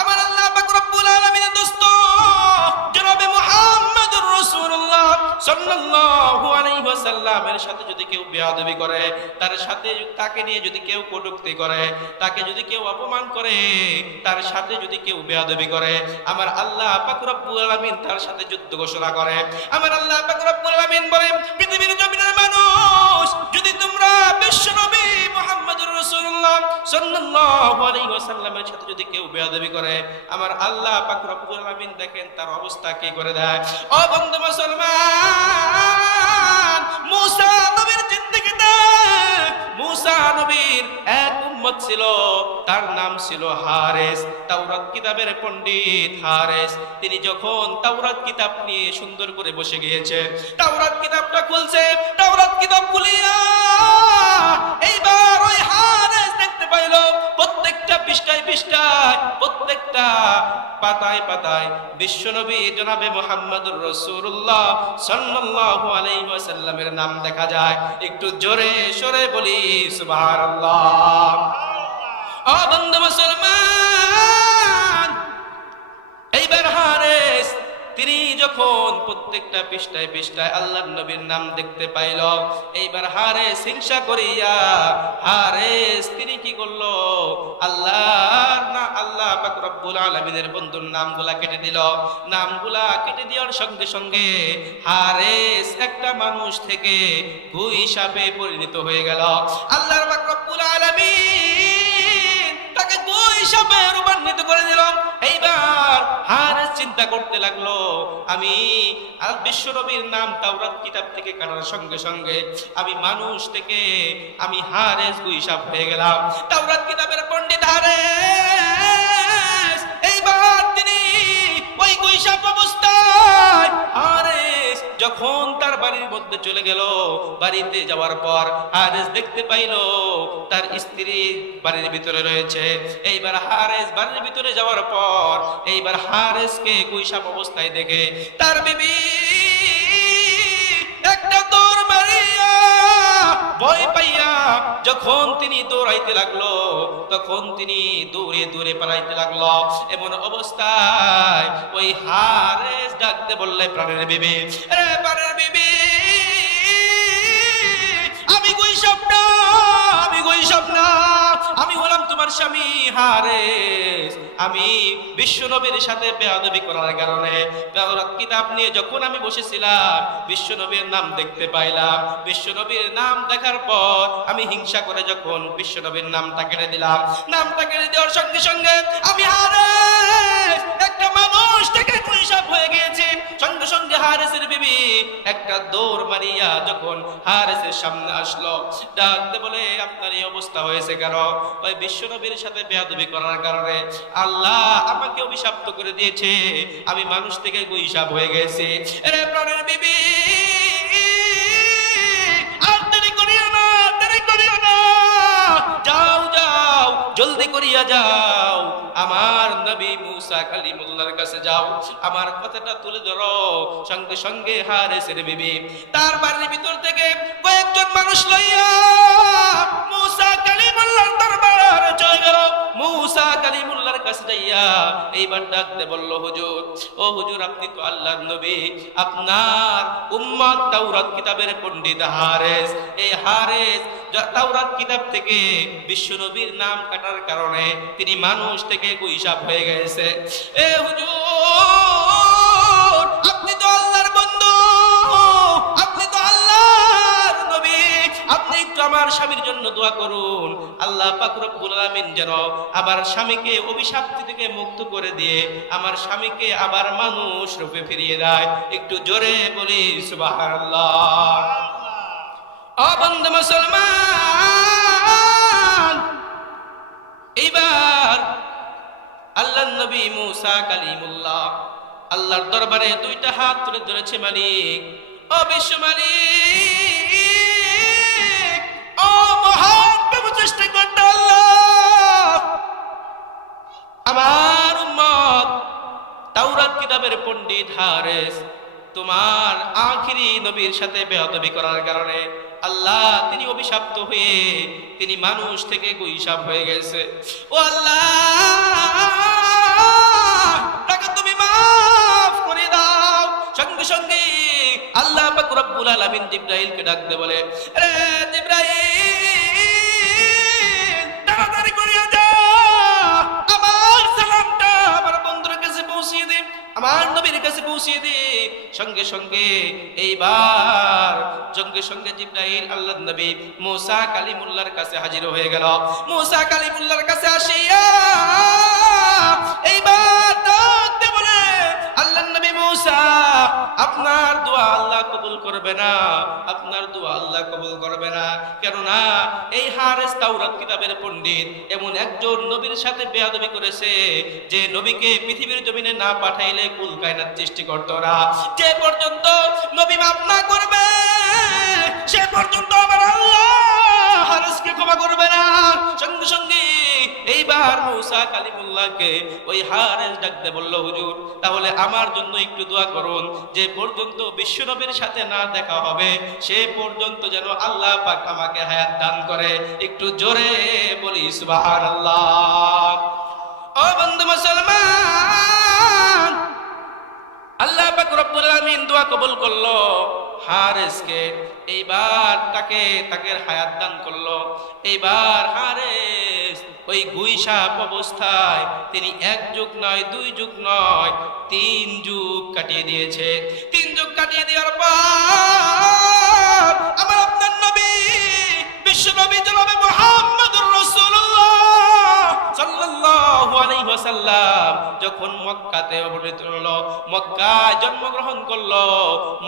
আমার আল্লাহ তার সাথে তাকে নিয়ে যদি কেউ কটূক্তি করে, তাকে যদি কেউ অপমান করে, তার সাথে যদি কেউ বেয়াদবি করে, আমার আল্লাহ পাক রব্বুল তার সাথে যুদ্ধ ঘোষণা করে। আমার আল্লাহ পাক রব্বুল আলামিন পৃথিবীর জমিনের মানুষ, যদি তোমরা বিশ্ব নবী মুহাম্মদুর সাল্লাল্লাহু আলাইহি ওয়াসাল্লামের সাথে যদি কেউ বেয়াদবি করে, আমার আল্লাহ পাক রব্বুল আলামিন দেখেন তার অবস্থা কি করে দেয়। ও বন্ধু মুসলমান, মুসা নবীর জিন্দেগিতে, মুসা নবীর এক উম্মত ছিল, তার নাম ছিল হারেস, তাওরাত কিতাবের পণ্ডিত হারেস। তিনি যখন তাওরাত কিতাব নিয়ে সুন্দর করে বসে গিয়েছে, তাওরাত কিতাবটা খুলছে, তাওরাত কিতাব খুলিয়া এইবার ওই হারেস দেখতে পাইল, প্রত্যেকটা পৃষ্ঠায় পৃষ্ঠায়, প্রত্যেকটা পাতায় পাতায় বিশ্বনবী জনাবে মোহাম্মদুর রসুল্লাহ সাল্লাহ আলাইসাল্লামের নাম দেখা যায়। একটু জোরে সরে বলি সুবাহ বন্ধু মুসলমান! যখন প্রত্যেকটা পৃষ্ঠায় পৃষ্ঠায় আল্লাহর নবীর নাম দেখতে পাইল, এইবার হারেস হিংসা করিয়া হারেস তিনি কি করল? আল্লাহর না, আল্লাহ পাক রব্বুল আলামিনের বন্ধুর নামগুলা কেটে দিল। নামগুলা কেটে দেওয়ার সঙ্গে সঙ্গে হারেস একটা মানুষ থেকে গুই সাপে পরিণত হয়ে গেল। আল্লাহর পাক আলামিন তাকে গুই সাপে রূপান্তরিত করে দিল এইবার হারেস চিন্তা করতে লাগল, আমি আর বিশ্বনবীর নাম তাওরাত কিতাব থেকে কাটার সঙ্গে সঙ্গে আমি মানুষ থেকে আমি হারেস গুইসাপ হয়ে গেলাম। তাওরাত কিতাবের পণ্ডিত হারেস, এইবার তিনি ওই গুইসাপ অবস্থায় হারেস যখন তার বাড়ির মধ্যে চলে গেল, বাড়িতে যাওয়ার পর হারেস দেখতে পাইল, তার স্ত্রী বাড়ির ভিতরে রয়েছে। এইবার হারেস বাড়ির ভিতরে যাওয়ার পর, এইবার হারেসকে কুইসাপ অবস্থায় দেখে, তার বিবি, একটা দৌড় ভয় পাইয়া যখন তিনি দৌড়াইতে লাগল, তখন তিনি দৌড়ে দৌড়ে পালাইতে লাগল। এমন অবস্থায় ওই হারেস ডাকতে বললে প্রাণের বিবি প্রাণের বিবি আমি কই স্বপ্ন আমি কই স্বপ্ন? আমি হলাম তোমার স্বামী হারেস আমি বিশ্ব নবীর সাথে বেয়াদবি করার কারণে কিতাব নিয়ে যখন আমি বসেছিলাম, বিশ্ব নবীর নাম দেখতে পাইলাম। বিশ্ব নবীর নাম দেখার পর আমি হিংসা করে যখন বিশ্ব নবীর নামটা কেটে দিলাম নামটা কেটে দেওয়ার সঙ্গে সঙ্গে আমি হারেস একটা মানুষ থেকে পরিসাপ হয়ে গিয়েছি। সঙ্গে সঙ্গে হারেসের বিবি একটা দৌড় মারিয়া যখন হারেসের সামনে আসলো, ডাকতে বলে, আপনার এই অবস্থা হয়েছে কেন? ওই বিশ্বনবীর সাথে বেয়াদবি করার কারণে আল্লাহ আমাকে অভিশাপ্ত করে দিয়েছে। আমি মানুষ থেকে গুইসাপ হয়ে গেছি। রে প্রাণের বিবি! জলদি করিয়া যাও। আমার নবী মুসা কালিমুল্লার কাছে যাও। আমার কথাটা তুলে ধরো। সঙ্গে সঙ্গে হারেসের বিবি, তার বাড়ির ভিতর থেকে কয়েকজন মানুষ লইয়া মুসা কালিমুল্লার দরবারে চলে গেল। কালিমুল্লার কাছে যাইয়া এইবার ডাকতে বলল, হুজুর, ও হুজুর, আপনি তো আল্লাহর নবী। আপনার উম্মাদ তাওরাত কিতাবের পণ্ডিত হারেস। এই হারেস তাওরাত কিতাব থেকে বিশ্ব নবীর নাম কাটার কারণে তিনি মানুষ থেকে গুইসাপ হয়ে গেছে। এ হুজুর আমার স্বামীর জন্য দোয়া করুন। আল্লাহ পাক রব্বুল আলামিন যেন আমার স্বামীকে অভিশাপ্তি থেকে মুক্ত করে দিয়ে আমার স্বামীকে আবার মানুষ রূপে ফিরিয়ে দেয়। একটু জোরে বলি অবন্ধ মুসলমান, এইবার আল্লাহ নবী মুসা কালিমুল্লাহ আল্লাহর দরবারে দুইটা হাত তুলে ধরেছে মালিক। ও বিশ্ব মালিক চেষ্টা করতে আমার উম্মত, তাওরাত কিতাবের পণ্ডিত হারেস, তোমার আখিরি নবীর সাথে বেহতবি করার কারণে আল্লাহ তিনি অভিশপ্ত হয়ে তিনি মানুষ থেকে গুইসাপ হয়ে গেছে। ও আল্লাহ তাকে তুমি মাফ করে দাও। সঙ্গে সঙ্গে আল্লাহ পাক রব্বুল আলামিন জিব্রাইলকে ডাকতে বলে, রে জিব্রাইল তাড়াতাড়ি করিয়া যা। আমার সালামটা আমার বন্ধুর কাছে পৌঁছিয়ে দে, আমার নবীর কাছে পৌঁছিয়ে দে। সঙ্গে সঙ্গে এইবার, সঙ্গে সঙ্গে জিব্রাইল আল্লাহ নবী মুসা কালিমুল্লাহর কাছে হাজির হয়ে গেল। মুসা কালিমুল্লাহর কাছে আসিয়া এইবার ডাকতে বলে আল্লাহ নবী মুসা, আপনার দোয়া আল্লাহ করবে না, আপনার দোয়া আল্লাহ কবুল করবে না। কেননা এই হারেস তাওরাত কিতাবের পণ্ডিত এমন একজন নবীর সাথে বেয়াদবি করেছে, যে নবীকে পৃথিবীর জমিনে না পাঠাইলে কুল কায়নাত সৃষ্টি করতো না। যে পর্যন্ত নবী মাফ না করবে, সে পর্যন্ত আমার আল্লাহ হারেসকে ক্ষমা করবে না। সঙ্গে সঙ্গে এইবার মুসা কালিমুল্লাহকে ওই হারেস ডাকতে বলল, হুজুর, তাহলে আমার জন্য একটু দোয়া করুন। যে পর্যন্ত বিশ্বনবীর সাথে না দেখা হবে, সে পর্যন্ত যেন আল্লাহ পাক আমাকে হায়াত দান করে। একটু জোরে বলি, সুবহানাল্লাহ। ও বন্ধু মুসলমান, আল্লাহ পাক রব্বুল আলামিন দোয়া কবুল করল। হারেসকে এইবার তাকে তাকে হায়াত দান করল। এইবার হারেস ওই গুইসাপ অবস্থায় তিনি এক যুগ নয়, দুই যুগ নয়, তিন যুগ কাটিয়ে দিয়েছে। তিন যুগ কাটিয়ে দেওয়ার পর যখন মক্কাতে অবনীত হলো, মক্কায় জন্মগ্রহণ করল,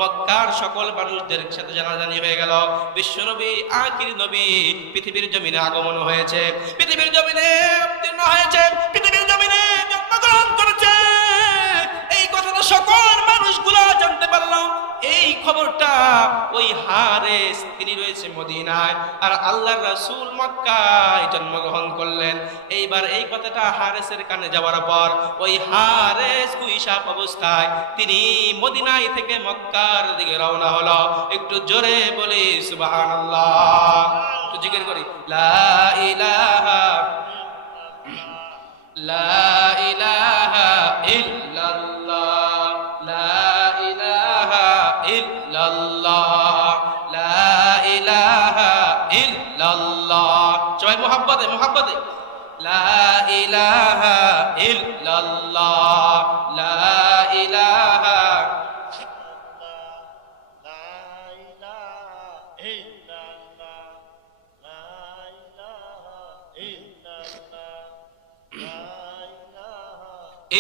মক্কার সকল মানুষদের সাথে জানাজানি হয়ে গেল। বিশ্বনবী আখির নবী পৃথিবীর জমিনে আগমন হয়েছে। পৃথিবীর জমিনে অবতীর্ণ হয়েছে, পৃথিবীর জমিনে জন্মগ্রহণ করেছে। এই কথাটা সকল খবরটা, ওই হারেস তিনি রয়েছে মদিনায়, আর আল্লাহর রাসূল মক্কায় জন্মগ্রহণ করলেন। এইবার এই কথাটা হারেসের কানে যাওয়ার পর, ওই হারেস কুইসাপ অবস্থায় তিনি মদিনায় থেকে মক্কার দিকে রওনা হলো। একটু জোরে বলি, সুবহানাল্লাহ। একটু জিকির করি, লা ইলাহা মোহাব্বতে মোহাব্বতে লা ইলাহা ইল্লাল্লাহ লা ইলাহা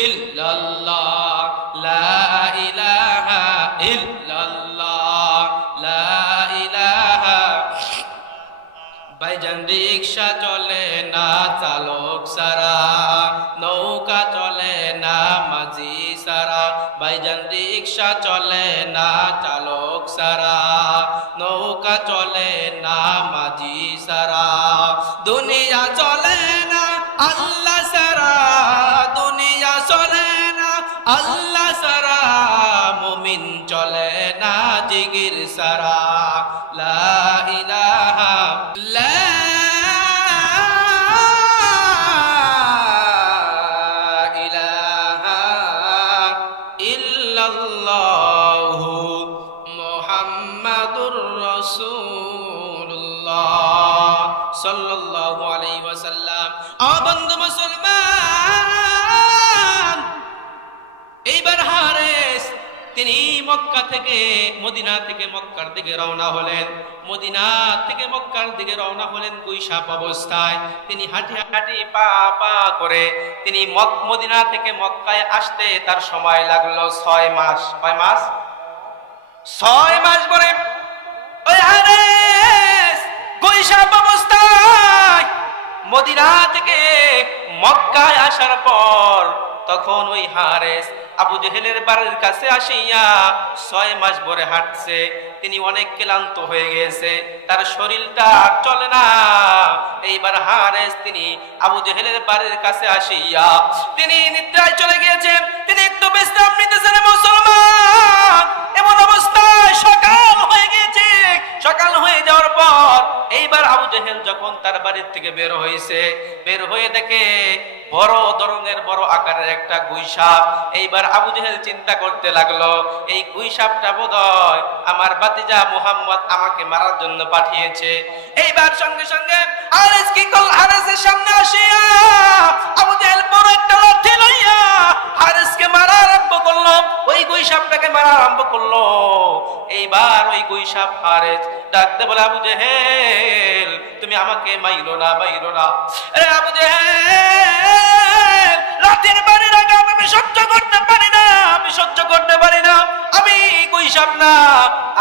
ইল্লাল্লাহ লা ইলাহা ইল্লাল্লাহ লা ইলাহা ভাইজান রিক্সা চলে না চালক সারা নৌকা চলে না মাঝি সারা ভাইজান রিক্সা চলে না চালক সারা নৌকা চলে না মাঝি সারা দুনিয়া চলে মক্কা থেকে মদিনা থেকে মক্কার দিকে রওনা হলেন। মদিনা থেকে মক্কার দিকে রওনা হলেন গুইসাপ অবস্থায়। তিনি হাঁটি হাঁটি পা পা করে তিনি মক, মদিনা থেকে মক্কায় আসতে তার সময় লাগল ছয় মাস। কয় মাস? ছয় মাস পরে ওই গুইসাপ অবস্থায় মদিনা থেকে মক্কায় আসার পর তখন ওই হারেস আবু জেহেলের বাড়ির কাছে আসিয়া ছয় মাস ভরে হাঁটছে। তিনি অনেক ক্লান্ত হয়ে গেছে তার শরীরটা আর চলে না। এইবার হারেস তিনি আবু জেহেলের বাড়ির কাছে আসিয়া। তিনি নিদ্রায় চলে গিয়েছেন। তিনি একটু বিশ্রাম নিতেছেন মুসলমান। এমন অবস্থায় সকাল সকাল হয়ে যাওয়ার পর এইবার আবু জেহেল যখন তার বাড়ির থেকে বের হয়েছে, বের হয়ে দেখে বড় ধরনের, বড় আকারের একটা গুই সাপ। এইবার আবু জেহেল চিন্তা করতে লাগল, এই গুই সাপটা বোধহয় আমার বাতিজা মুহাম্মদ আমাকে মারার জন্য পাঠিয়েছে। এইবার সঙ্গে সঙ্গে আরেস কি কল, আরেসের সামনে আসিয়া আবু জেহেল বড় একটা লাঠি লইয়া হারেসকে মারা আরম্ভ করল। ওই গুইসাপটাকে মারা আরম্ভ করল। এইবার ওই গুই সাপ হারেস ডাকতে বলে, আবু জেহেল, তুমি আমাকে মাইলো না মাইলো না। আবু জেহেল, রাতের বাড়ি রাখা আমি সহ্য করতে পারি না। আমি সহ্য করতে পারি না। আমি গুই সাপ না?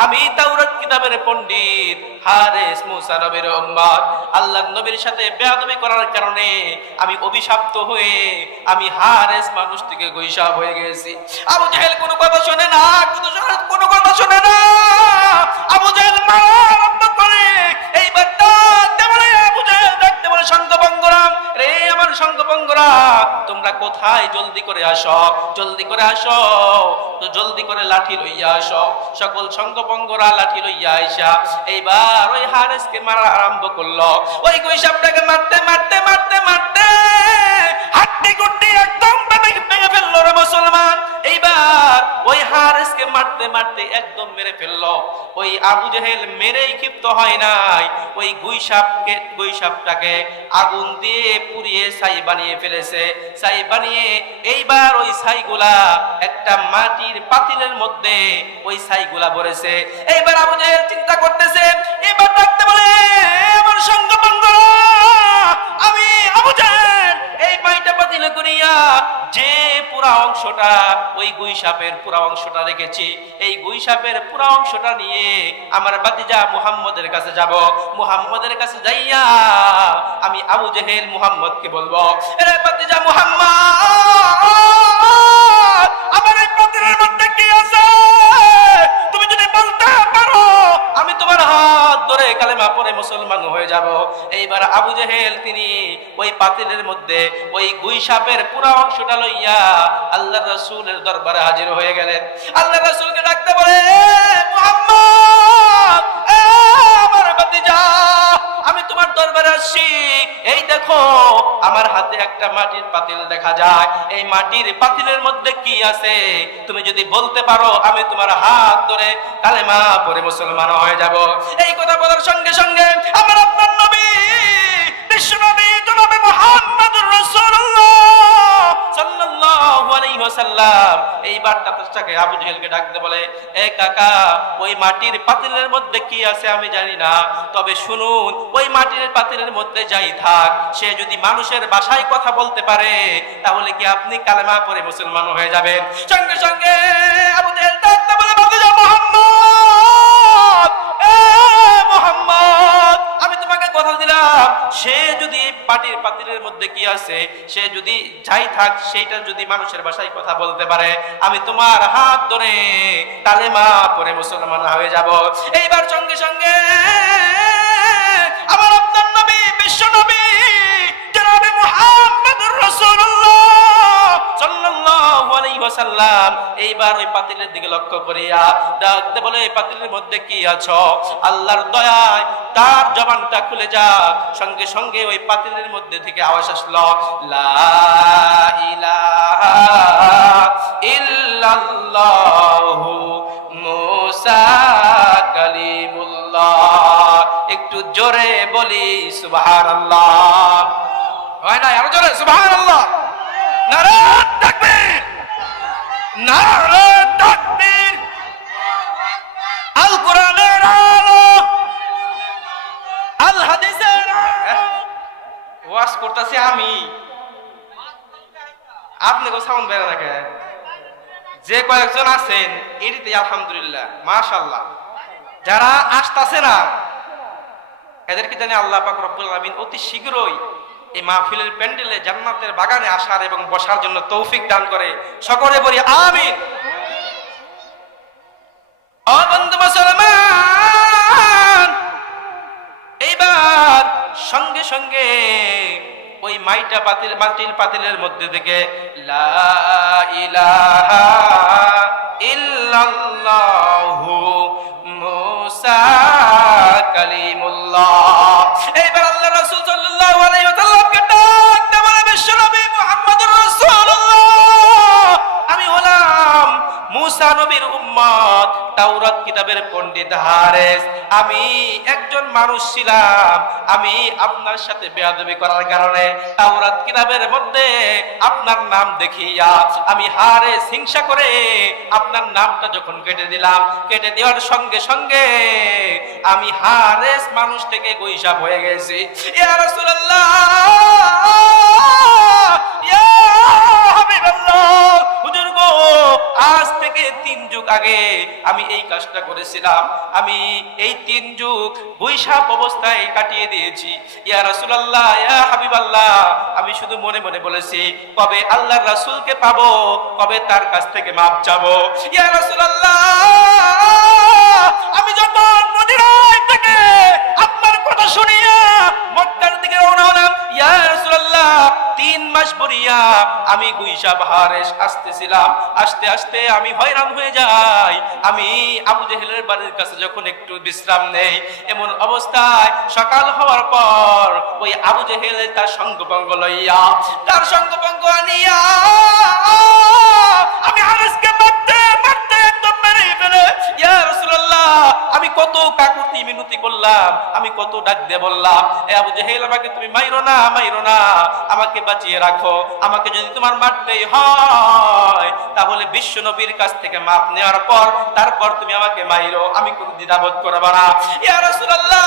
আমি তাওরাত কিতাবের পণ্ডিত, হারেস মুসা নবীর উম্মত আল্লাহ নবীর সাথে বেয়াদবি করার কারণে আমি অভিশপ্ত হয়ে আমি হারেস মানুষ থেকে গৈসাপ হয়ে গেছি। আবু জাহেল কোনো কথা শোনে না কোনো শোনে- কোনো কথা শোনে না। আবু জাহেল মারা আরম্ভ করে, এইবার ডাকতে বলে আবু জাহেল ডাকতে বলে সঙ্গভঙ্গরাম রে আমার সঙ্গভঙ্গরা তোমরা কোথায় জলদি করে আসো? জলদি করে আসো। তো জলদি করে লাঠি লইয়া আসো। সকল সঙ্গভঙ্গরা লাঠি লইয়া আইসা। এইবার ওই হারেসকে মারা আরম্ভ করল। ওই কৈশাবটাকে মারতে মারতে মারতে মারতে একদম ফেলল রে মুসলমান। এইবার ওই হারেসকে মারতে মারতে একদম মেরে ওই আবু জেহেল মেরেই ক্ষিপ্ত হয় নাই। ওই গুইসাপকে, গুইসাপটাকে আগুন দিয়ে পুড়িয়ে ছাই বানিয়ে ফেলেছে। ছাই বানিয়ে এইবার ওই ছাইগুলা একটা মাটির পাতিলের মধ্যে ওই ছাইগুলা ভরেছে। এইবার আবু জেহেল চিন্তা করতেছে, এবার ডাকতে বলে আমার সঙ্গ আমি আবু জেহেল। পাতিলে করিয়া যে পুরা অংশটা, ওই গুই সাপের পুরা অংশটা রেখেছি এই গুই সাপের পুরা অংশটা নিয়ে আমার বাতিজা মুহাম্মদের কাছে যাব। মুহাম্মদের কাছে যাইয়া আমি আবু জেহেল মুহাম্মদকে বলব রে বাতিজা মুহাম্মদ, আমার এই পাতিলের মধ্যে কি আছে? তুমি যদি বলতে পারো, আমি তোমার হাত ধরে কালেমা পরে মুসলমান হয়ে যাব। এইবার আবু জেহেল তিনি ওই পাতিলের মধ্যে ওই গুই সাপের পুরা অংশটা লইয়া আল্লাহ রসুলের দরবারে হাজির হয়ে গেলেন। আল্লাহ রসুলকে ডাকতে বলে মোহাম্মদ আমার বাতি আমি তোমার দরবারে আসছি। এই দেখো, আমার হাতে একটা মাটির পাতিল দেখা যায়। এই মাটির পাতিলের মধ্যে কি আছে? তুমি যদি বলতে পারো, আমি তোমার হাত ধরে কালেমা পরে মুসলমান হয়ে যাব। এই কথা বলার সঙ্গে সঙ্গে আমার আপনার নবী বিশ্বনবী জনাবে মুহাম্মদুর রাসূলুল্লাহ সাল্লাল্লাহু আলাইহি ওয়াসাল্লাম আবু ডাকতে বলে, এ কাকা, ওই মাটির পাতিলের মধ্যে কি আছে আমি জানি না। তবে শুনুন, ওই মাটির পাতিলের মধ্যে যাই থাক, সে যদি মানুষের বাসায় কথা বলতে পারে, তাহলে কি আপনি কালেমা পরে মুসলমান হয়ে যাবেন? সঙ্গে সঙ্গে আবু জেহেল সে যদি পাটির পাতিলের মধ্যে কি আছে, সে যদি যাই থাক, সেইটা যদি মানুষের ভাষায় কথা বলতে পারে, আমি তোমার হাত ধরে কালেমা পরে মুসলমান হয়ে যাব। এইবার সঙ্গে সঙ্গে এইবার ওই পাতিলের দিকে লক্ষ্য করিয়া বলে, এই পাতিলের মধ্যে কি আছো? আল্লাহর দয়ায় তার জবানটা খুলে যা সঙ্গে সঙ্গে ওই পাতিলের মধ্যে থেকে আওয়াজ আসলো একটু জোরে বলি, সুবহানাল্লাহ। হয় না জোরে, সুবহানাল্লাহ। নারে তাকবীর আল। কোরআনের আলো। আল হাদিসের আমি। আপনি কো বেড়ে রাখে যে কয়েকজন আছেন এটিতে আলহামদুলিল্লাহ মাশাল্লাহ যারা আসতেছে না এদেরকে জানি আল্লাহ পাক রব্বুল আলামিন অতি শীঘ্রই এই মাহফিলের প্যান্ডেলে জান্নাতের বাগানে আসার এবং বসার জন্য তৌফিক দান করে সকলে বলি আমিন। এইবার সঙ্গে সঙ্গে ওই মাইটা পাতিল, মাটির পাতিলের মধ্যে থেকে লা ইলাহা ইল্লাল্লাহু মুসা কালিমুল্লাহ। নবীর উম্মত, তাওরাত কিতাবের পণ্ডিত হারেস। আমি একজন মানুষ ছিলাম, আমি আপনার সাথে বেয়াদবি করার কারণে তাওরাত কিতাবের মধ্যে আপনার নাম দেখিয়া আমি হারেস হিংসা করে আপনার নামটা যখন কেটে দিলাম, কেটে দেওয়ার সঙ্গে সঙ্গে আমি হারেস মানুষ থেকে গৈসাব হয়ে গেছি। ইয়া রাসূলুল্লাহ! আগে আমি এই কাজটা করেছিলাম। আমি এই তিন যুগ বৈশাখ অবস্থায় কাটিয়ে দিয়েছি। ইয়া রাসুলাল্লাহ, ইয়া হাবিবাল্লাহ, আমি শুধু মনে মনে বলেছি, কবে আল্লাহর রাসুলকে পাবো, কবে তার কাছ থেকে মাপ চাবো। ইয়া রাসুলাল্লাহ, আমি যখন মদিনায় থেকে কথা শুনিয়া মক্কার দিকে রওনা হলাম। ইয়া রাসূলুল্লাহ, তিন মাস পরিয়া আমি গুইসা পাহাড়ে আসতেছিলাম। আস্তে আস্তে আমি হয়রান হয়ে যাই। আমি আবু জেহেলের বাড়ির কাছে যখন একটু বিশ্রাম নেই, এমন অবস্থায় সকাল হওয়ার পর ওই আবু জেহেল তার সঙ্গভঙ্গ লইয়া, তার সঙ্গভঙ্গ আনিয়া, আমি হারেসকে মারতে মারতে একদম মেরে ফেলে। ইয়া আমি কত কাকুতি মিনতি করলাম, আমি কত ডাক দিয়ে বললাম, এ আবু জেহেল, আমাকে তুমি মাইরো না মাইরো না, আমাকে বাঁচিয়ে রাখো, আমাকে যদি তোমার মারতেই হয়, তাহলে বিশ্ব নবীর কাছ থেকে মাপ নেওয়ার পর, তারপর তুমি আমাকে মাইরো, আমি কোনো দ্বিধাবোধ করব না। ইয়া রাসূলুল্লাহ,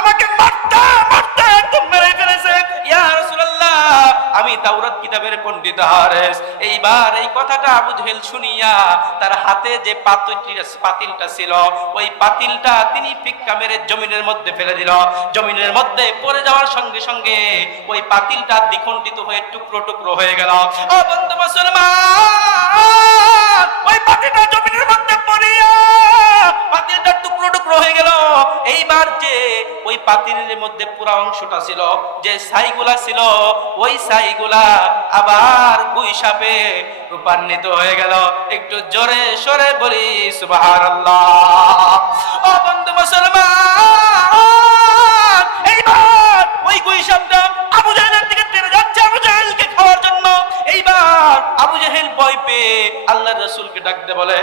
আমাকে মারতে মারতে, একদম মেরে আমি তাওরাত কিতাবের পণ্ডিত হারেস। এইবার এই কথাটা আবু জেহেল শুনিয়া তার হাতে যে পাতিলটি পাতিলটা ছিল, ওই পাতিলটা তিনি পিক্কা মেরে জমিনের মধ্যে ফেলে দিল। জমিনের মধ্যে পড়ে যাওয়ার সঙ্গে সঙ্গে ওই পাতিলটা দ্বিখণ্ডিত হয়ে টুকরো টুকরো হয়ে গেল। ও বন্ধু মুসলমান! ওই পাতিলটা জমিনের মধ্যে পড়িয়া টুকরো টুকরো হয়ে গেল। এইবার যে ওই পাতিলের মধ্যে পুরা অংশটা ছিল, যে ছিল, ওই ছাইগুলা আবার গুই সাপে রূপান্বিত হয়ে গেল। একটু জোরে সরে বলি, সুবহানাল্লাহ। ও বন্ধু মুসলমান!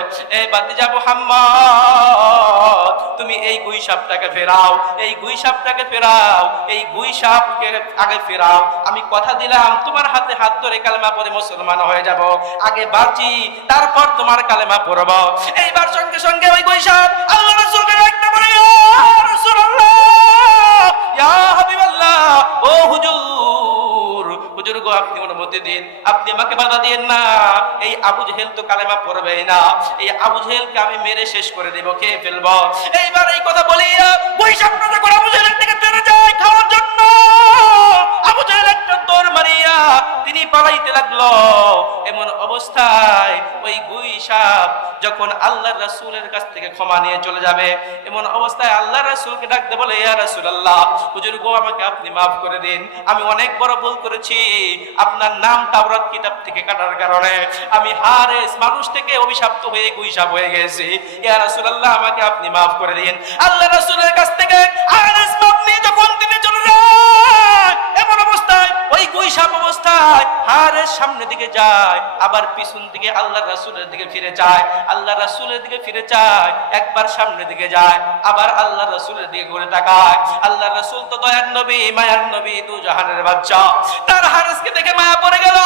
ডাকতে বলে এ বাতিজা মুহাম্মদ তুমি এই গুই সাপটাকে ফেরাও এই গুই সাপটাকে ফেরাও এই গুই সাপকে আগে ফেরাও। আমি কথা দিলাম তোমার হাতে হাত ধরে কালেমা পরে মুসলমান হয়ে যাব। আগে বাঁচি তারপর তোমার কালেমা পড়ব। এইবার সঙ্গে সঙ্গে ওই গুই সাপ আল্লাহ রসুলকে ডাকতে বলে "ইয়া রাসূলুল্লাহ, ইয়া হাবিবাল্লাহ, ও হুজুর গো, আপনি অনুমতি দিন। আপনি আমাকে বাধা দিন না। এই আবু জেহেল তো কালেমা পড়বেই না। এই আবু জেহেলকে আমি মেরে শেষ করে দেব, খেয়ে ফেলব। এইবার এই কথা বলি বৈশাখ করে আবু জেহেলের দিকে আবু জেহেল একটা দৌড় মারিয়া তিনি পালাইতে লাগল। এমন অবস্থায় ওই গুই সাপ যখন আল্লাহ রাসূলের কাছ থেকে ক্ষমা নিয়ে চলে যাবে, এমন অবস্থায় আল্লাহ রাসূলকে ডাকতে বলে, ইয়া রাসূলুল্লাহ, হুজুর গো, আমাকে আপনি মাফ করে দিন। আমি অনেক বড় ভুল করেছি। আপনার নাম তাওরাত কিতাব থেকে কাটার কারণে আমি হারেস মানুষ থেকে অভিশাপ্ত হয়ে গুইসাপ হয়ে গেছি। ইয়া রাসূলুল্লাহ, আমাকে আপনি মাফ করে দিন। আল্লাহ রাসূলের কাছ থেকে হারেস মাপ নিয়ে যখন তিনি চলে ওই গুইসাপ অবস্থায় হারেস সামনে দিকে যায়, আবার পিছন দিকে আল্লাহ রাসূলের দিকে ফিরে যায় আল্লাহ রাসূলের দিকে ফিরে যায়, একবার সামনে দিকে যায়, আবার আল্লাহ রাসূলের দিকে ঘুরে তাকায়। আল্লাহ রাসূল তো দয়ার নবী, মায়ার নবী, দু জাহানের বাচ্চা তার হারেসকে দেখে মায়া পড়ে গেল।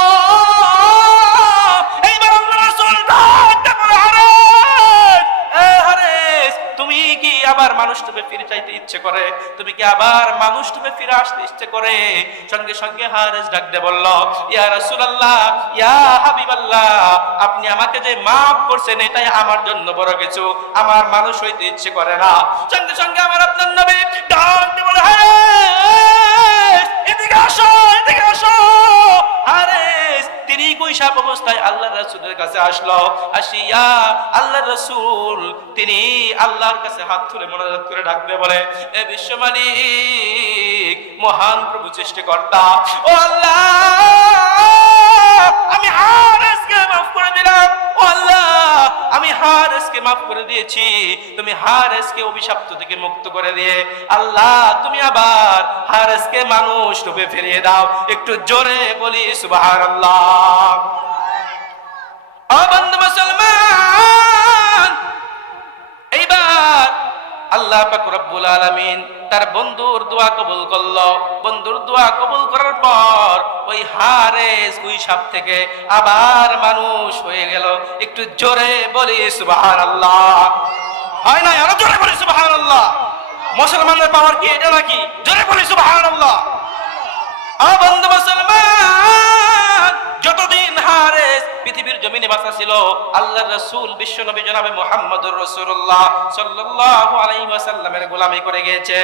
এইবার আল্লাহ রাসূল ডাকতে বলে হারেস এ হারেস তুমি কি আবার মানুষ রূপে ফিরে চাইতে ইচ্ছে করে? তুমি কি আবার মানুষ রূপে ফিরে আসতে ইচ্ছে করে? সঙ্গে সঙ্গে হারেস ডাক দিয়ে বলল, ইয়া রাসূলুল্লাহ, ইয়া হাবিবাল্লাহ, আপনি আমাকে যে মাফ করছেন, এটাই আমার জন্য বড় কিছু। আমার মানুষ হইতে ইচ্ছে করে না। সঙ্গে সঙ্গে আমার আপনার নবী ডাক দিয়ে বলে এদিকে আসো এদিকে আসো হারেস অবস্থায় আল্লাহ রসুলের কাছে আসলো, আসিয়া আল্লাহ রসুল, তিনি আল্লাহর কাছে হাত তুলে মোনাজাত করে ডাকবে বলে, এ বিশ্ব মালিক, মহান প্রভু সৃষ্টিকর্তা, ও আল্লাহ, আমি আর ও হারেসকে মাফ করে দিয়েছি। তুমি হারেসকে অভিশপ্ত থেকে মুক্ত করে দিয়ে আল্লাহ, তুমি আবার হারেসকে মানুষ রূপে ফিরিয়ে দাও। একটু জোরে বলি, সুবহানাল্লাহ। আল্লাহ মুসলমান! আল্লাহ রব্বুল আলামিন তার বন্ধুর দোয়া কবুল করল। বন্ধুর দোয়া কবুল করার পর ওই হারেস ওই সাপ থেকে আবার মানুষ হয়ে গেল। একটু জোরে বলি সুবহানাল্লাহ। হয় না আরও জোরে বলি সুবহানাল্লাহ। মুসলমানের পাওয়ার কি এটা নাকি? জোরে বলি সুবহানাল্লাহ। ও বন্ধু মুসলমান! যতদিন হারেস, পৃথিবীর জমিনে বাসা ছিল আল্লাহ রসুল বিশ্ব নবী জনাবে মোহাম্মদুর রসুল্লাহ সাল্লাল্লাহু আলাইহি ওয়াসাল্লামের গোলামি করে গিয়েছে।